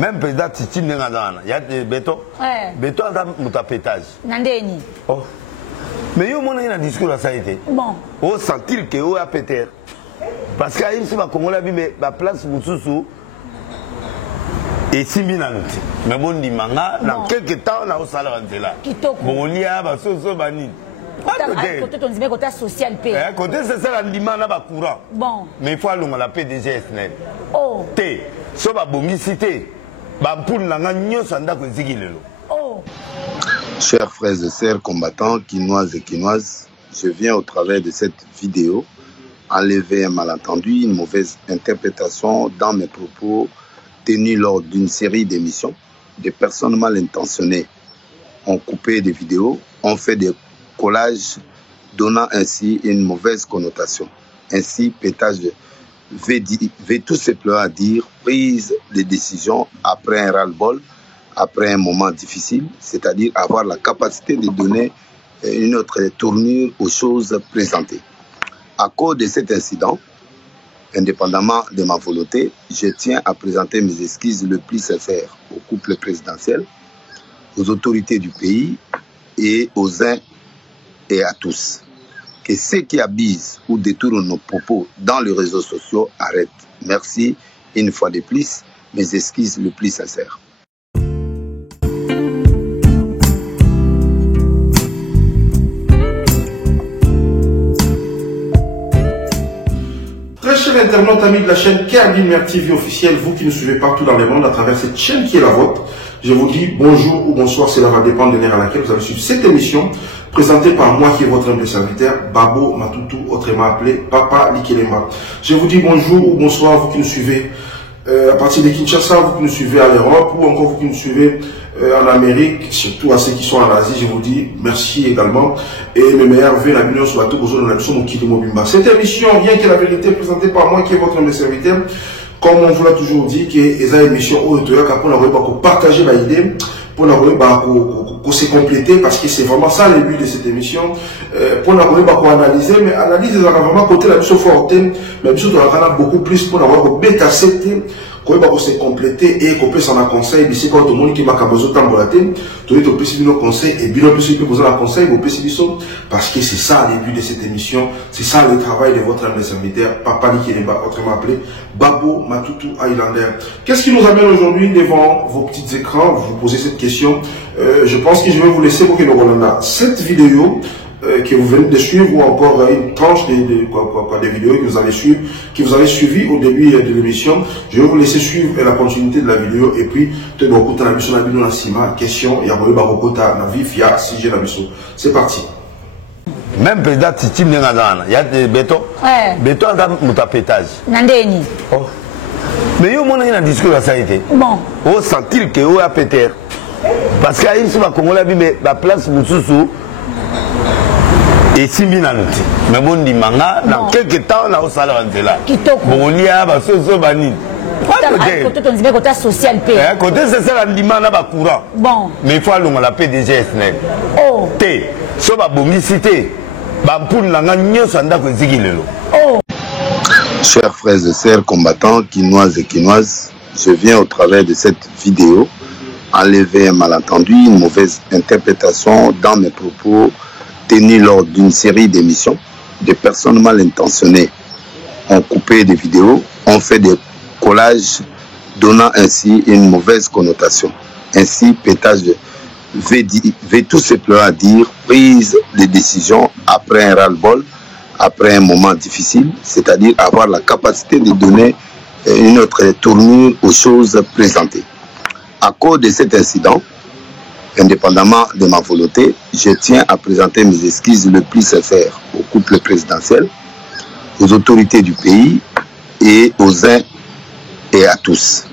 Même président Titi Nengadana, il y a des béton. Béton à pétage. Nandeni. Oh. Mais il y a un discours à ça été. Bon. On sentir que on a pété. Parce qu'il y a une Congolais mais la place Moussoussou et 6 000 ans. Mais bon, dit manga, dans quelques temps, on a au salaire là. Bon, on y a, so bani. Côté ton dit côté social paix. Côté c'est ça l'andiment là bas courant. Bon. Mais il faut aller la PDG SNEL. Oh. Té, so ba bongi cité. Ba pour nanga nyoso ndako zikilelo. Oh. Chers frères et sœurs combattants, quinoises et quinoises, je viens au travers de cette vidéo enlever un malentendu, une mauvaise interprétation dans mes propos tenus lors d'une série d'émissions. Des personnes mal intentionnées ont coupé des vidéos, ont fait des collages donnant ainsi une mauvaise connotation. Ainsi, pétage veut tout simplement dire prise de décision après un ras-le-bol, après un moment difficile, c'est-à-dire avoir la capacité de donner une autre tournure aux choses présentées. À cause de cet incident, indépendamment de ma volonté, je tiens à présenter mes excuses le plus sincères au couple présidentiel, aux autorités du pays et aux uns et à tous. Que ceux qui abusent ou détournent nos propos dans les réseaux sociaux arrêtent. Merci une fois de plus, mes excuses le plus sincères. Très chers internautes, amis de la chaîne Kerbin TV officielle, vous qui nous suivez partout dans le monde à travers cette chaîne qui est la vôtre, je vous dis bonjour ou bonsoir, cela va dépendre de l'heure à laquelle vous avez suivi cette émission présentée par moi qui est votre humble serviteur, Babo Matutu, autrement appelé Papa Likelemba. Je vous dis bonjour ou bonsoir, vous qui nous suivez à partir de Kinshasa, vous qui nous suivez à l'Europe ou encore vous qui nous suivez en Amérique, surtout à ceux qui sont en Asie, je vous dis merci également et mes meilleurs vœux la million sur la tour de la leçon Mokili. Cette émission, bien que la vérité présentée par moi qui est votre humble serviteur, comme on vous l'a toujours dit, que les émissions pour partager l'idée, pour se compléter, parce que c'est vraiment ça le but de cette émission, pour analyser, mais analyse vraiment côté la mission forte, mais mission beaucoup plus pour avoir bêta accepté, pour se compléter et qu'on peut s'en conseil, mais c'est quand tout le monde qui m'a besoin de t'embolater, tout le monde peut nos conseils et bien plus que besoin de conseil, vous pouvez parce que c'est ça le but de cette émission, c'est ça le travail de votre âme serviteur, Papa Likelemba, autrement appelé Babo Matutu Highlander. Qu'est-ce qui nous amène aujourd'hui devant vos petits écrans? Vous posez cette question. Je pense que je vais vous laisser pour que nous regardions cette vidéo que vous venez de suivre ou encore une tranche des vidéos que vous avez suivi au début de l'émission. Je vais vous laisser suivre la continuité de la vidéo et puis te donner la mission de la Sima. Question, il y a un vif, il y a si j'ai la mission. C'est parti. Même président Titi Nengadana, il y a des béton. Béton à pétage. Nandeni. Oh. Mais il y a un discours à ça été. Bon. On sentir que on a pété. Parce qu'il y a une Congolais mais la place Moussoussou et 6 000 ans. Mais bon, dit manga, dans quelques temps, on a au salaire là. Bon, on y a, so bani. Côté ton dit côté social paix. Côté c'est ça l'andiment là bas courant. Bon. Mais il faut aller la PDG SNEL. Oh. Té, so ba bongi cité. Ba pour nanga nyoso ndako zikilelo. Oh. Chers frères et sœurs combattants, quinoises et quinoises, je viens au travers de cette vidéo enlever un malentendu, une mauvaise interprétation dans mes propos tenus lors d'une série d'émissions. Des personnes mal intentionnées ont coupé des vidéos, ont fait des collages donnant ainsi une mauvaise connotation. Ainsi, pétage veut tout simplement dire prise de décision après un ras-le-bol, après un moment difficile, c'est-à-dire avoir la capacité de donner une autre tournure aux choses présentées. À cause de cet incident, indépendamment de ma volonté, je tiens à présenter mes excuses le plus sincères au couple présidentiel, aux autorités du pays et aux uns et à tous.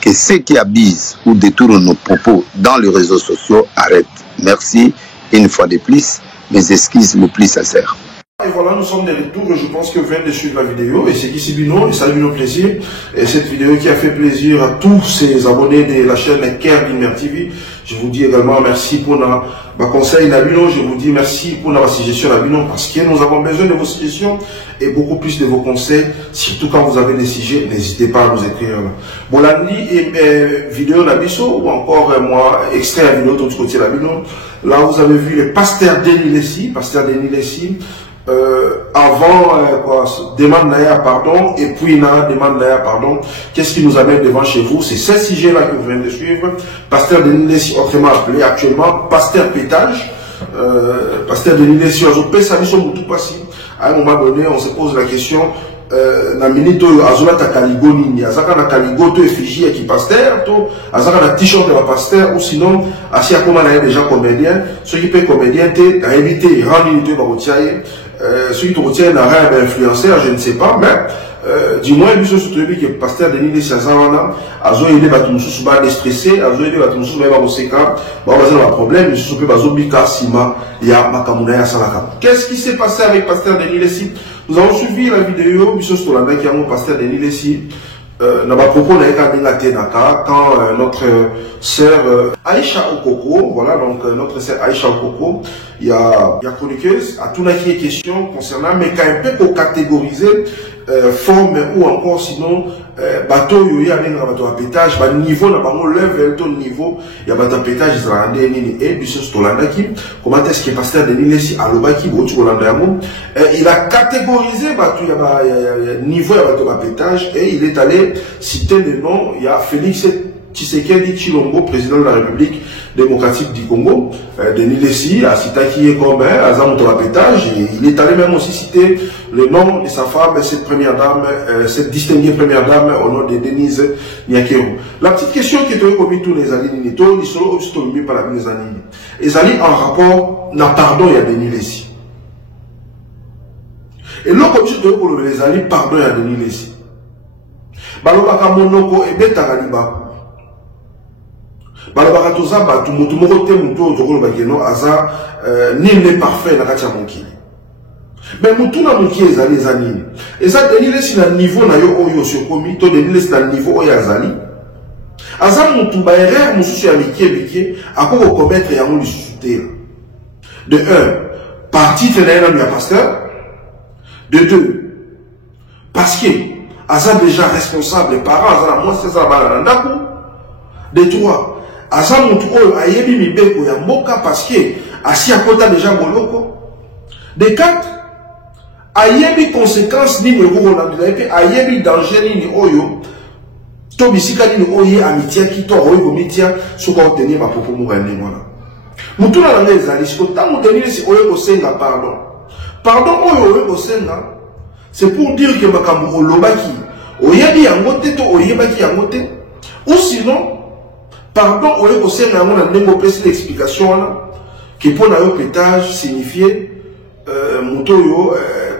Que ceux qui abusent ou détournent nos propos dans les réseaux sociaux arrêtent. Merci une fois de plus, mes excuses le plus sincères. Et voilà. voilà, nous sommes de retour. Je pense que vous venez de suivre la vidéo. Et c'est ici Bino, et salut nos plaisir. Et cette vidéo qui a fait plaisir à tous ces abonnés de la chaîne Ker Guinmer TV. Je vous dis également merci pour nos conseils Nabino. Je vous dis merci pour nos suggestions Nabino, parce que nous avons besoin de vos suggestions et beaucoup plus de vos conseils. Surtout quand vous avez des sujets, n'hésitez pas à nous écrire. Bon, la nuit et vidéo Nabiso, ou encore moi, extrait à vidéo de l'autre côté Nabino. Là, vous avez vu le pasteur Denis Lessi, avant demande Naya pardon, et puis demande Naya pardon. Qu'est-ce qui nous amène devant chez vous? C'est ce sujet-là que vous venez de suivre. Pasteur Denis Lessi, autrement appelé actuellement Pasteur Pétage. Pasteur Denis Lessi, à un moment donné, on se pose la question. Na minute azola ta kaligo nini azaka na kaligo to effigie qui pasteur to azaka na t-shirt de la pasteur, ou sinon asi akoma na déjà comédien, ceux qui peut comédien te a évité rendre une ba rotiaye ceux qui rotiaye na rien influenceur, je ne sais pas, mais du moins lui surtout que pasteur Denis Lessi azana azo aider ba tumusu ba déstresser, azo aider ba tumusu ba boseka ba baza na problème, ils se peut bazo bika sima ya makamuna ya salaka. Qu'est-ce qui s'est passé avec pasteur Denis Lessi? Nous avons suivi la vidéo, Monsieur Stolanda qui a mon pasteur Denis Lessi, n'a pas propos quand notre sœur Aïcha Okoko, voilà, donc notre sœur Aïcha Okoko, il y a chroniqueuse, à tout qui est question concernant, mais quand un peu pour catégoriser forme ou encore sinon bateau yoyi avec un bateau à pétage, niveau n'a pas level ton niveau, il y a bateau à pétage israélien nini et Monsieur Stolanda qui, comment est-ce que pasteur Denis Lessi à l'obaki il a catégorisé bateau, il y a niveau à bateau à pétage et il est allé citer le nom. Il y a Félix Tshisekedi Tshilombo, président de la République démocratique du Congo. Denis Lessi a cité qui est comme Azamoto Pétage. Il est allé même aussi citer le nom de sa femme, cette première dame, cette distinguée première dame au nom de Denise Nyakero. La petite question qui est commis tous les alliés Nito, ils sont aussi par la mise en ligne. Les alliés en rapport n'a pardon il y a Denis Lessi. Et l'autre comme je pour les alliés pardon il y a Denis Lessi. Balobaka monoko ebetaka libaku. Balobaka toza batu mutu moko te mutu ozokolo bakeno aza nil parfait na kati ya mokili. Mais mutu na mokili ezali nini? Eza Denis Lessi na niveau na yo oyo osekomi to Denis Lessi na niveau oyo azali. Aza mutu ba erreur mususu ya bikie akoko commettre yango lisusu te. De 1, par titre na ye na pasteur. De 2, parce que Aza déjà responsable, les parents, Aza moi c'est ça, Balandaku. De 3, Aza moutou ayebi mibeko ya mboka parce que asi à côté déjà boloko. De 4, ayebi conséquences ni le Rwanda, ayebi danger ni oyo. To bisika ni oye amitié qui to oyo mitia soko obtenir ma propos mugandi mwana. Moutou na ngé ezali siko tango tenir si oyo ko senga pardon. Pardon oyo ko senga. C'est pour dire que makambo olobaki oyebi yango te to oyebaki yango te, ou sinon pardon oye ko senga yango na ndenge opesi l'explication wana que pour na yo pétage signifier moto yo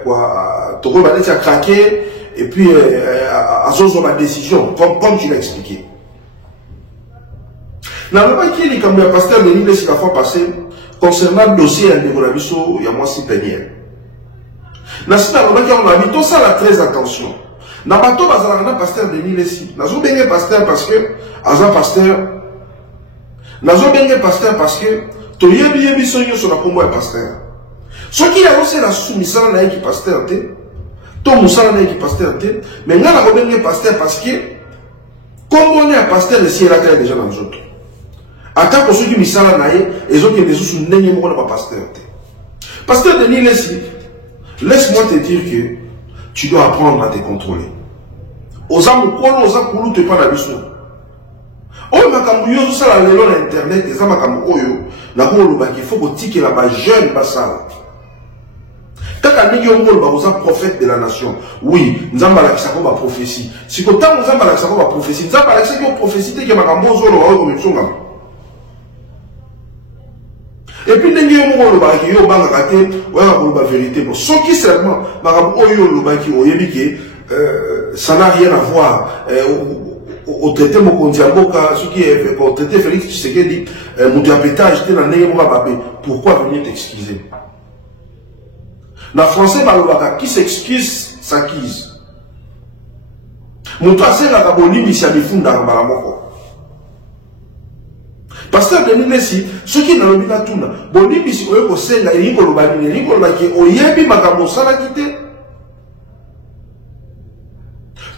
quoi toko ba a craqué et puis azozo ma décision comme tu l'as expliqué. Na ba ki li comme le pasteur Denis Lessi la fois passée concernant le dossier à Ndebonabiso ya moi si peniel. Nasina on a mis tout ça là très attention. Na bato bazala na pasteur Denis Lessi. Nazo benge pasteur parce que aza pasteur. Nazo benge pasteur parce que to yebi sonyo sur la combo et pasteur. Ce qui a aussi la soumission na qui pasteur te. To musala na qui pasteur te, mais nga na benge pasteur parce que comme on est un pasteur le ciel là déjà dans les autres. Attends pour ceux qui misala na et autres qui les sous ndenge mo na pasteur te. Pasteur Denis Lessi, laisse-moi te dire que tu dois apprendre à te contrôler. Oza mukolo, oza kulu te pa na biso. Oyo makambo yo so la lelo na internet, eza makambo oyo na ko lobaki faut ko tikela ba jeune basala. Kaka ningi yo ngolo ba oza prophète de la nation. Oui, nzamba la kisako ba prophétie. Si ko tango nzamba la kisako ba prophétie, nzamba la kisako prophétie te ke makambo zo lo ba ko mitsonga. Et puis, il y a un baki yo banga kate, ouais, la vérité. Bon, ce qui seulement, makambo oyo le baki oyebiki, ça n'a rien à voir. Au traité Mokondiaboka, ce qui est au traité Félix Tshisekedi, Moutiapeta, j'étais dans le babé. Pourquoi venir t'excuser? Na français balobaka qui s'excuse s'acquise. Moto asenga bolimi si abifunda mbala moko. Pasteur Denis Messi, ce qui n'a pas tout là, bolimi si oye ko senga elingo lobani elingo lobaki oyebi makambo sala kite.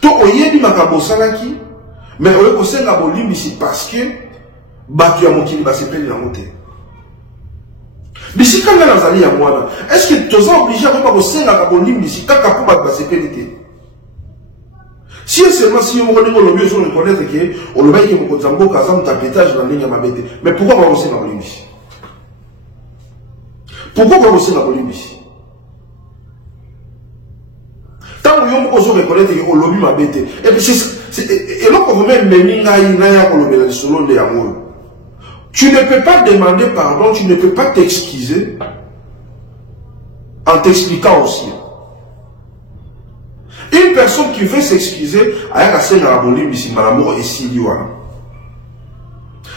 To oyebi makambo sala ki, mais oye ko senga bolimi si parce que batu ya mokili ba sepeli na mote. Bisi kanga nazali ya mwana, est-ce que tu es obligé à ko senga ka bolimi si kaka po ba sepeli te? Si seulement si on reconnaître que on le voit qui me contambo kazam tapétage dans la ligne mabete, mais pourquoi pas aussi la Bolivie? Pourquoi pas aussi la Bolivie? Tant que on peut reconnaître que on lobby mabete, et puis et là qu'on même meninga inaya qu'on le met solo de amour. Tu ne peux pas demander pardon, tu ne peux pas t'excuser en t'expliquant aussi. Une personne qui veut s'excuser, elle a cassé dans la Bolivie, si Malamor et Siliwana.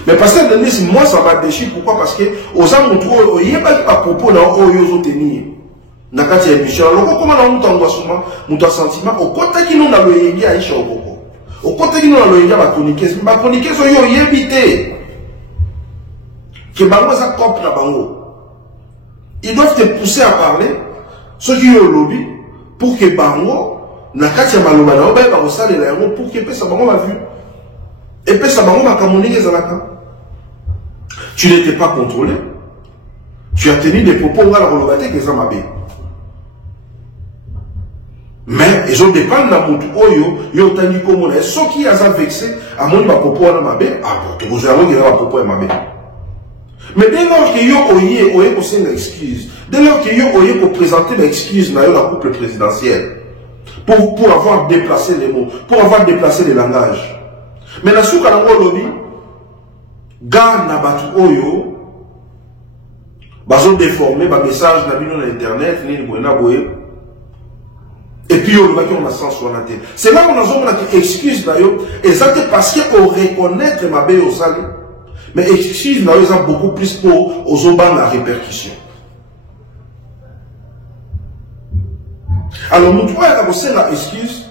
Mais parce que moi ça va déchirer, pourquoi? Parce que aux amours, il n'y a pas de propos dans l'eau tenir. N'a pas de émission. Alors, comment on a un sentiment, au côté qui nous a le yégi à Isha au coco. Au côté qui nous a le yégi à chroniquer, ma chroniquer, so yo yébité. Que bango ça copie na bango. Ils doivent te pousser à parler, ceux qui ont le lobby, pour que bango, nakati ya maloba na oba ba kosalela yango pour que pesa bango ba vu et pesa bango makamoni ezalaka. Tu n'étais pas contrôlé, tu as tenu des propos ngala kolobate que ça mabe, mais ils ont dépendre na mutu oyo yo tandi komona et ceux qui a vexé à mon ba propos na mabe ah bon tu vous avez que ba propos mabe. Mais dès lors que yo oye ko senga excuse, dès lors que yo oye ko présenter l'excuse na yo la couple présidentielle pour avoir déplacé les mots, pour avoir déplacé les langages. Mais dans ce cas, lobby, gars na batu oyo, bazo déformé, ba message na bino na internet, ni boena boye. Et puis on va on a sens sur la tête. C'est là où on a besoin de excuse d'ailleurs, exactement parce qu'on reconnaître ma bé au salut. Mais excuse d'ailleurs beaucoup plus pour aux oban la répercussion. Alors, nous devons avoir la excuse,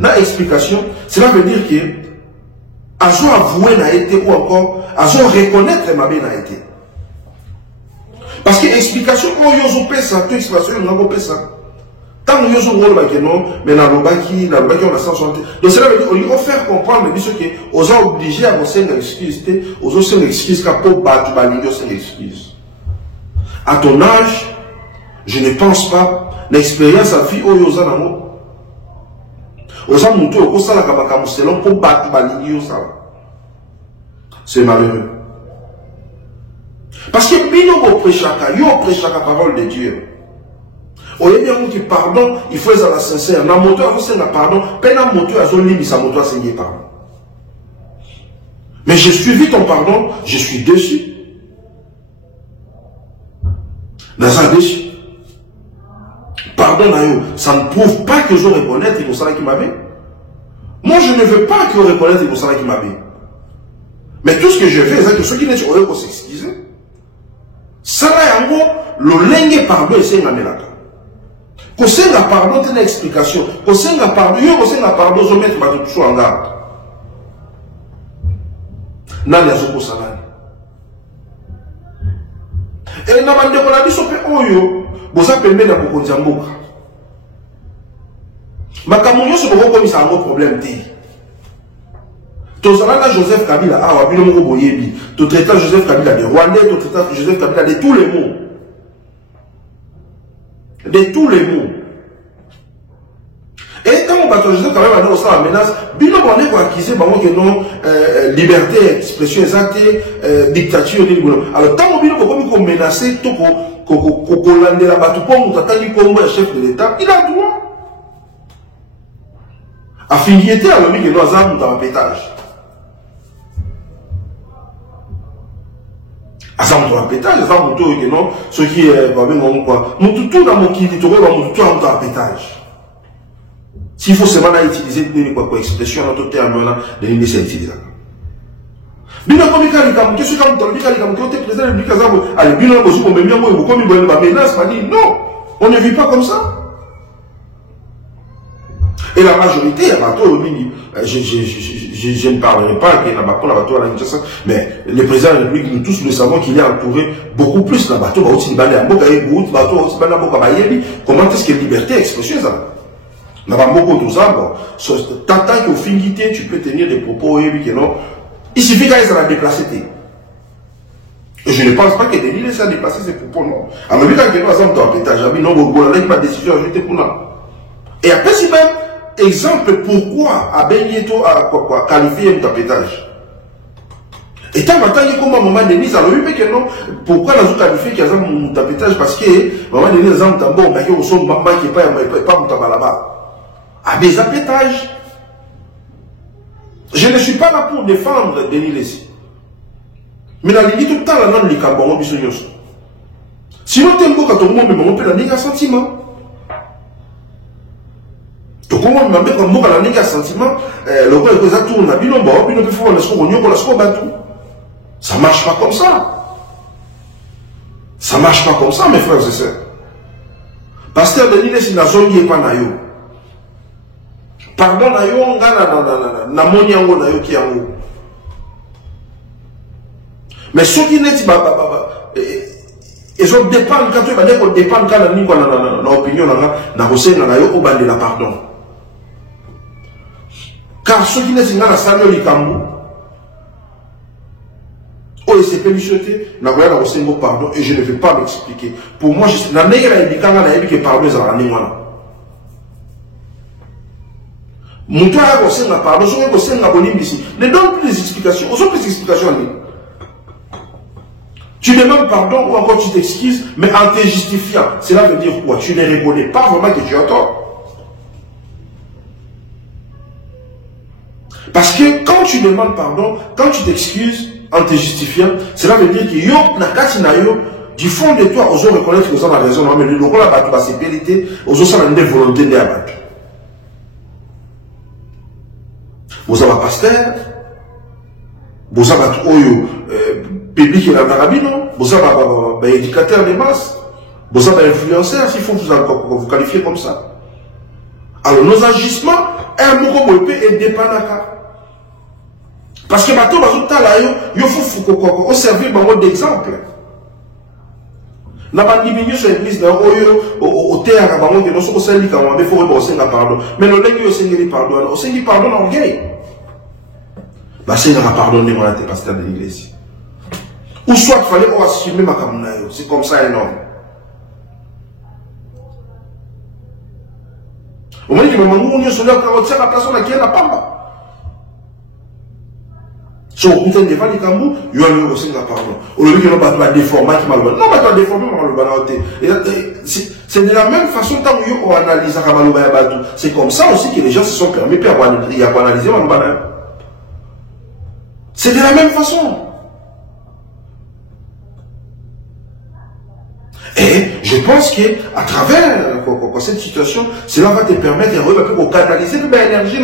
la explication, cela veut dire que, à zo avouer n'a été ou encore, à zo reconnaître ma bien n'a été. Parce que l'explication, quand on a ça, toute explication, on a ça. Tant que on a fait non, mais dans le baki, on a 160. Donc, cela veut dire, on lui a fait comprendre, mais que, on a obligé à avoir une excuse, on a une excuse, pour battre, une excuse. À ton âge, je ne pense pas. L'expérience a fait au yosa namo. Osa mutu au sala kabaka muselon pour battre balini yosa. C'est malheureux. Parce que bino au prêchaka, yo prêchaka parole de Dieu. Oye bien qui pardon, il faut être sincère. Na moto a fait pardon, pena moto a zoli sa moto a saigné pardon. Mais j'ai suivi ton pardon, je suis déçu. Naza déçu. Pardon, ça ne prouve pas que je reconnais que c'est qui m'avait. Moi, je ne veux pas que je reconnaisse que c'est qui m'avait. Mais tout ce que je fais, c'est que ceux qui ne sont pas s'excuser. Ça là, en gros, le lingue pardon, c'est un aménaka. Quand c'est un pardon, c'est une explication. Quand c'est un pardon, je vais mettre tout en garde. N'a pas de salade. Et n'a pas de la vie, oyo. Vous avez permis de vous dire que ma camouflage c'est beaucoup comme ça un autre problème. Tout ça là Joseph Kabila ah oui le mot boyebi. Tout traitant Joseph Kabila de Rwandais, tout traitant Joseph Kabila de tous les mots. De tous les mots. Et quand on bat Joseph Kabila on sera menace, bino on est pour accuser bah que non liberté expression exacte dictature ni alors tant bino comme menacer tout Kokolande la batu pour nous attendre comme le chef de l'État, il a droit. Affinité à l'homme qui nous a dans le pétage. Azam dans le pétage, azam tout que non, ce qui est pas bien quoi. Nous tout dans mon qui dit tout dans le pétage. S'il faut seulement utiliser une quoi expression dans tout terme là, de l'unité utiliser. Bino komika likamu kesu comme dans le bika likamu que président du Kazabo allez bino bozu ko memia mo ko mi bonne ba menace pas dit non. On ne vit pas comme ça. Et la majorité, je ne parlerai pas qu'il y a un bateau à la mais le président de la République, nous tous le savons qu'il est entouré beaucoup plus d'un bateau. Comment est-ce que liberté d'expression ça? Tant qu'au fingité, tu peux tenir des propos, il suffit qu'elle s'en a déplacé. Et je ne pense pas que Denis laisse déplacer ses propos, non. À mon avis, quand il y a un pétage, non, il n'y a pas de décision ajoutée pour nous. Et après, si même, exemple, pourquoi Abenieto a qualifié un tapétage? Et tant que comme maman Denise, alors oui, que non, pourquoi la qualifié qu'il y a un tapétage? Parce que maman Denise a un tambour, mais il y a un bamba qui n'est pas un tabac là-bas. À des tapétages. Je ne suis pas là pour défendre Denis Lessi. Mais la limite, tout le temps, la non, les carbons, sinon, tu as quand on me peut la négation sentiment. Comment me mettre comme la négation sentiment, le roi est à tourner, ça marche pas comme ça. Ça marche pas comme ça, mes frères et sœurs. Pasteur Denis Lessi n'a jamais pas naïo. Pardon, naïo, na moni yango naïo qui yango. Mais ceux qui n'est pas, ils ont dépend quand tu vas dire qu'on dépend quand la ligne na opinion na conseil na yo au de la pardon. Car ceux qui n'est pas na salio likambu, oh il s'est permissionné na voya na conseil pardon et je ne vais pas m'expliquer. Pour moi je na nègre na bikanga na yebike pardon za rani wana. Muto ya conseil na pardon, so conseil na bonimbisi. Ne donne plus des explications. Aux autres explications. Tu demandes pardon ou encore tu t'excuses, mais en te justifiant. Cela veut dire quoi? Tu ne reconnais pas vraiment que tu as tort. Parce que quand tu demandes pardon, quand tu t'excuses en te justifiant, cela veut dire que yo nakatinayo du fond de toi, osons reconnaître que vous avez raison, mais le rôle à battre c'est périté, osons ça une volonté de abattre. Vous avez un pasteur, vous avez un public et la carabine, vous avez un éducateur de masse, vous avez un influenceur, s'il faut vous qualifier comme ça. Alors nos agissements, un mot et des panaka. Parce que maintenant, il faut servir d'exemple. Na bandimini sur l'église na au terre bango que nous sommes sali quand on faut reposer pardon mais non lengi osengeli pardon osengi pardon na orgueil bah c'est na pardon de moi pasteur de l'église ou soit fallait on assumer ma kamunayo c'est comme ça énorme au moins que maman nous sur la carottière la personne qui est la pamba so on peut devant les cambous il y a le aussi pardon au lieu que l'on va déformer qui mal non va déformer mal c'est de la même façon tant qu'on analyse c'est comme ça aussi que les gens se sont permis de analyser mal c'est de la même façon et je pense que à travers cette situation cela va te permettre de canaliser de l'énergie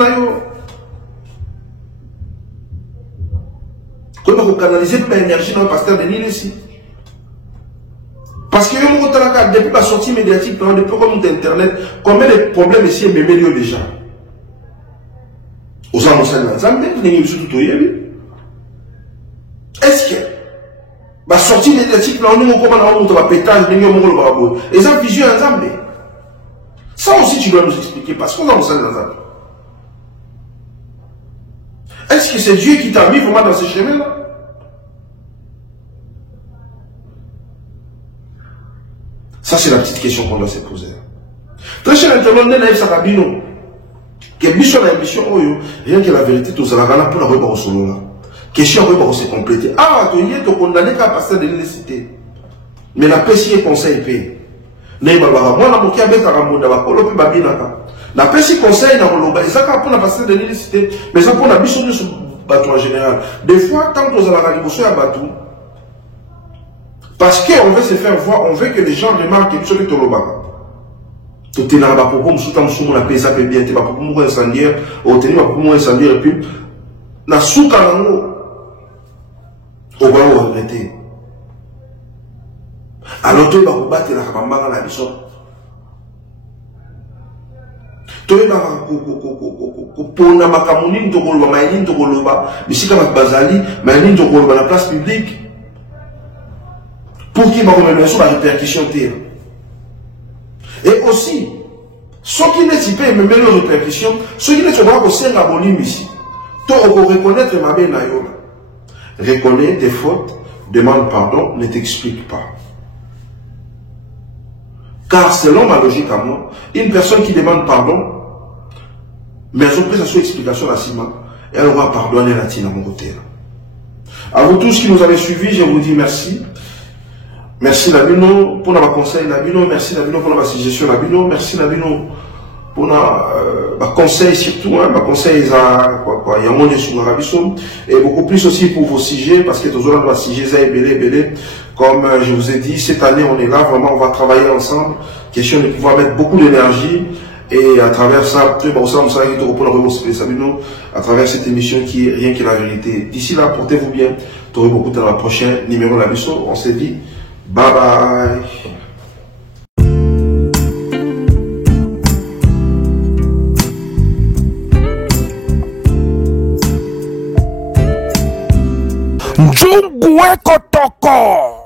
comment vous canalisez toute l'énergie dans le pasteur de Denis Lessi. Parce que depuis la sortie médiatique, depuis comme Internet, combien de problèmes ici est mémorieux déjà. Aux anciens ensemble, est-ce que la sortie médiatique, là, on a un pétage, et ça, vision ensemble. Ça aussi, tu dois nous expliquer, parce qu'on a un ensemble. Est-ce que c'est Dieu qui t'a mis vraiment dans ce chemin-là? Ça, c'est la petite question qu'on doit se poser. Très cher internaute, Naïf Sarabino, que mission la mission, rien que la vérité, tout ça, la gana pour la revoir au solo là. Question revoir se compléter. Ah, tu y es condamné qu'à passer de l'illicité. Mais la paix, si est conseil paix. Naïf Barbara, moi, la moquette avec la ramonda, la polo, puis babinaka. La paix, si conseil, dans le et ça, pour la passer de l'illicité. Mais ça, pour la mission de ce bateau en général. Des fois, quand on a la révolution à bateau, parce qu'on veut se faire voir, on veut que les gens remarquent que tu es Tolobaka. Tu es là, pour qu'on soit la paix, ça peut bien, tu es là, pour qu'on soit incendiaire, ou tu es là, pour qu'on soit incendiaire, et puis, la soukalango, on va le regretter. Alors, tu es là, pour battre la capambanga, la mission. toyeba pona makamuni ndokoloba maini ndokoloba bisika bazali maini ndokoloba la place publique pour qu'il va remettre sur la répercussion terre. Et aussi ce qui n'est pas même les répercussions ce qui n'est pas que c'est la bonne ici to reconnaître ma belle nayola reconnaître tes fautes demande pardon ne t'explique pas. Car selon ma logique à moi, une personne qui demande pardon, mais elle a sa explication à Sima, elle aura pardonné la tienne à mon côté. À vous tous qui nous avez suivis, je vous dis merci. Merci Nabino pour notre conseil Nabino, merci Nabino pour notre suggestion Nabino, merci Nabino pour notre conseil surtout, ma conseil à quoi, il y a moins de sous Arabiso et beaucoup plus aussi pour vos sujets parce que tous les sujets belé. Comme je vous ai dit, cette année, on est là, vraiment, on va travailler ensemble. Question de pouvoir mettre beaucoup d'énergie et à travers ça, à travers cette émission qui est rien que la vérité. D'ici là, portez-vous bien. T'aurai beaucoup dans la prochaine numéro de la mission. On se dit bye bye. Njungu Ekotoko.